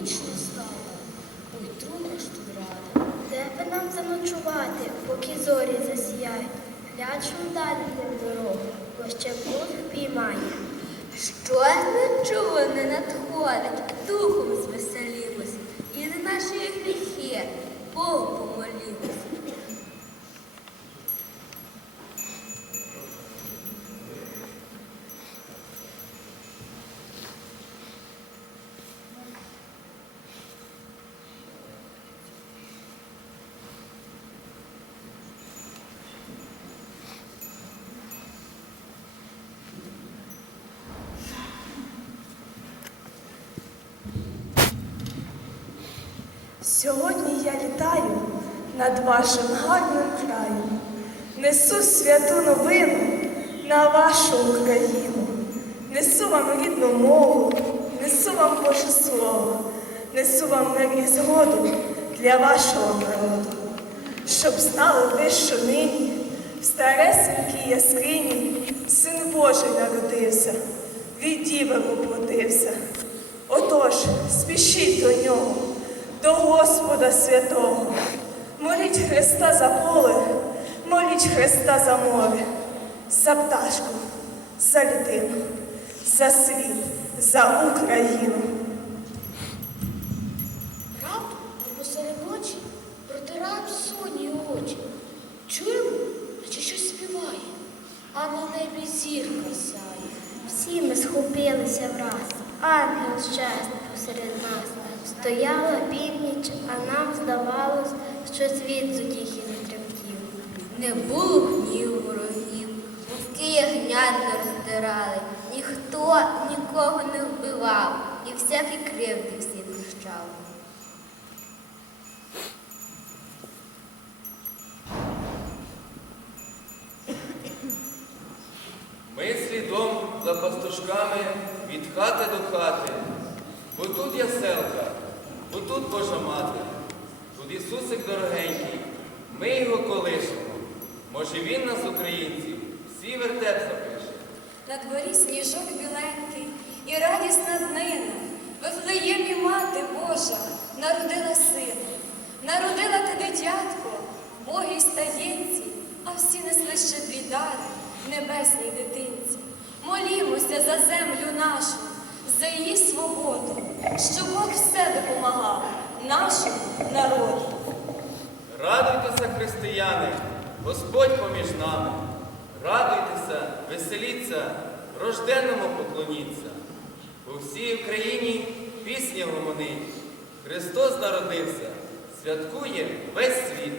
ніч слава. ой, друга ж тут рада. Де би нам заночувати, поки зорі засіяють? Глячу далі в дорогу, бо ще Бог піймає. Що Щось не надходить, духом звеселімось, і за наші гріхи Богу Сьогодні я літаю над вашим гарним краєм, несу святу новину на вашу Україну, несу вам рідну мову, несу вам Боже Слово, несу вам мир і згоду для вашого народу, щоб знали ви, що нині в старесенькій яскині Син Божий народився, від діви воплотився. Отож, спішіть до нього, до Господа святого. Моліть Христа за поле, моліть Христа за море, за пташку, за людину, за світ, за Україну. Раптом або серед ночі протирають соні очі. Чуємо, наче щось співає, а на небі зірка сяє. Всі ми схопилися враз, ангел щезне посеред нас. Стояла північ, а нам здавалось, що світ з утіхи затремтів. Не було гнів ворогів, вовки ягнят не роздирали, ніхто нікого не вбивав і всякі кривди всі прощав. Ми слідом за пастушками від хати до хати, бо тут яселка, бо тут Божа мати, тут Ісусик дорогенький, ми його колишемо. Може він нас, українців, всі вертеп запише. На дворі сніжок біленький і радісна днина. Вифлеємі мати Божа народила сина. Народила ти дитятко, Богій стаєнці, а всі несли щедрі дари небесній дитинці. Молімося за землю нашу, за її свободу, щоб Бог все допомагав нашому народу. Радуйтеся, християни, Господь поміж нами. Радуйтеся, веселіться, рожденному поклоніться. У всій Україні пісня гомонить. Христос народився, святкує весь світ.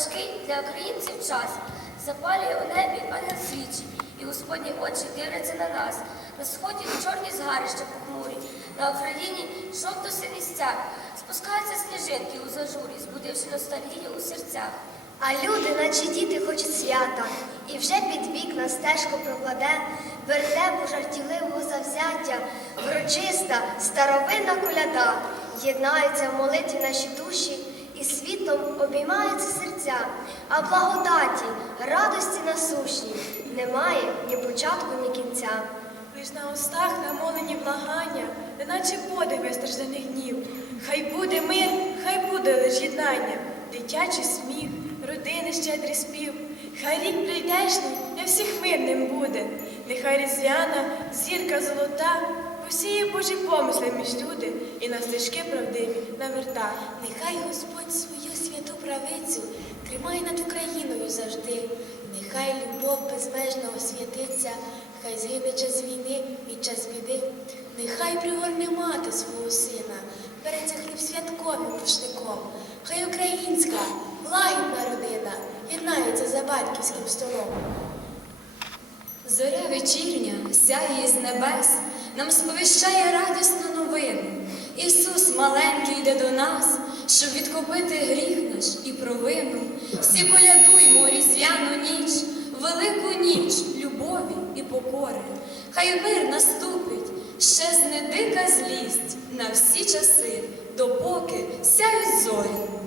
Важкий для українців час. Запалює у небі ангел свічі, і Господні очі дивляться на нас. На сході чорні згарища похмурі, на Україні жовто-синій стяг. Спускаються сніжинки у зажурі, збудивши ностальгію у серцях. А люди, наче діти, хочуть свята, і вже під вікна стежку прокладе вертепу жартівливого завзяття, врочиста, старовинна коляда. Єднаються в молитві наші душі, і світлом обіймаються серця, а благодаті, радості насущні немає ні початку, ні кінця. Лиш на устах намолені благання, неначе подих безстражданих днів. Хай буде мир, хай буде лиш єднання, дитячий сміх, родини щедрий спів. Хай рік прийдешній, для всіх мирним буде. Нехай різдвяна, зірка золота, посіє Божі помисли між люди і на стежки правдиві наверта. Нехай Господь свою святу правицю тримає над Україною завжди. Нехай любов безмежно освятиться, хай згине час війни і час біди. Нехай пригорне мати свого сина, береться хліб святковим рушником. Хай українська, лагідна родина єднається за батьківським столом. Зоря вечірня сяє із небес, нам сповіщає радісну новину. Ісус маленький йде до нас, щоб відкупити гріх наш і провину. Всі колядуймо різдвяну ніч, велику ніч любові і покори. Хай мир наступить, щезне дика злість на всі часи, допоки сяють зорі.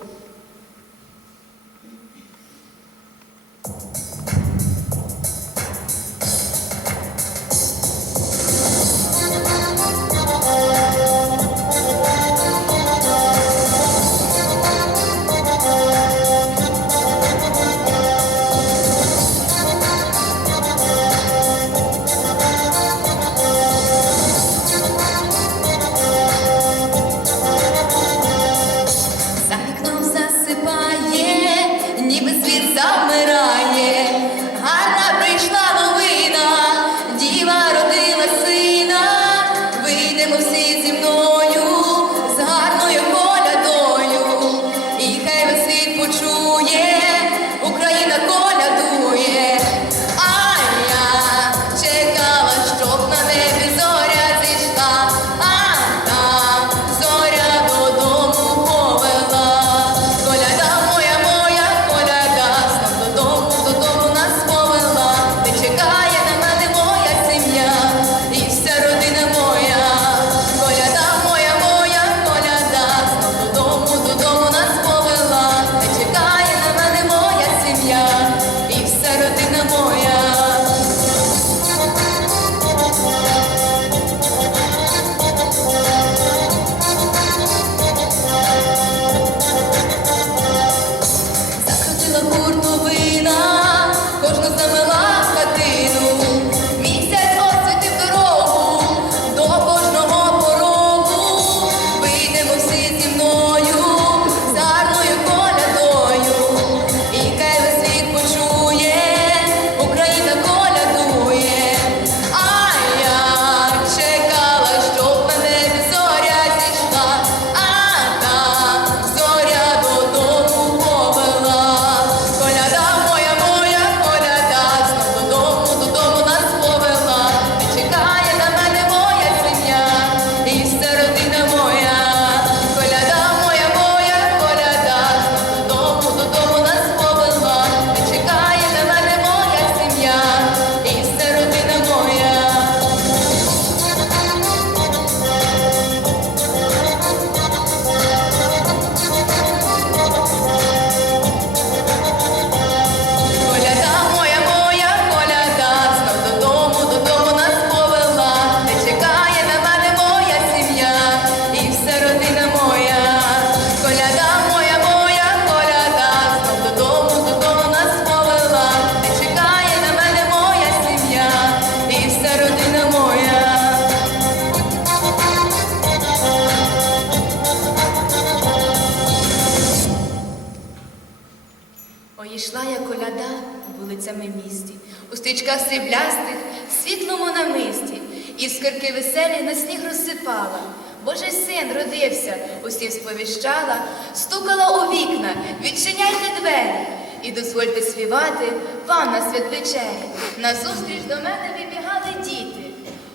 Стрічках сріблястих, світлому намисті, іскорки веселі на сніг розсипала. Божий син родився, усім сповіщала, стукала у вікна, відчиняйте двері. І дозвольте співати вам на святвечері. Назустріч до мене вибігали діти,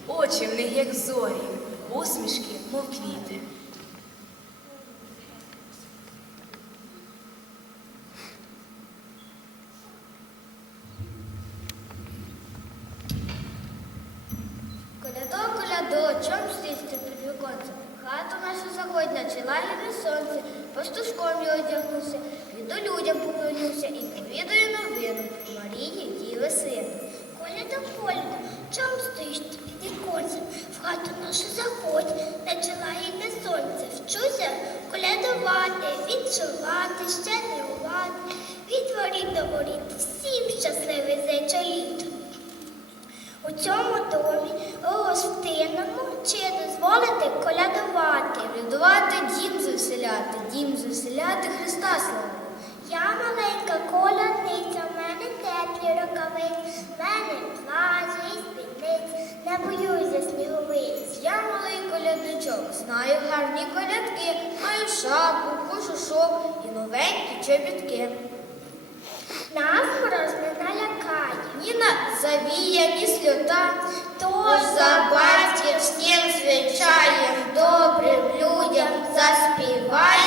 очі в них, як зорі, усмішки, мов квіти. Колядо, колядо, чом стісти під віконцем? Хату нашу заходня, чи лагідне сонце, пастушком я одягнуся, піду людям поклонюся і повідаю новину про Марії, Діви сину. Коляда, коляда, чом стоїш ти під віконцем? В хату нашу заходь, не лагідне сонце. Вчуся колядувати, відчувати, щедрувати, від воріт до воріт, всім щасливе зече літо. У цьому домі, гостинному, чи дозволите колядувати? Колядувати дім завселяти, дім завселяти Христа славу. Я маленька колядниця, в мене теплі рукавиці, в мене плазі і спідниць, не сніговиць. Я малий колядничок, знаю гарні колядки, маю шапку, кожушок і новенькі чобітки. Нас мороз не налякає. Ні на завія, ні сльота, Тож за батьківським звичаєм добрим людям заспіваєм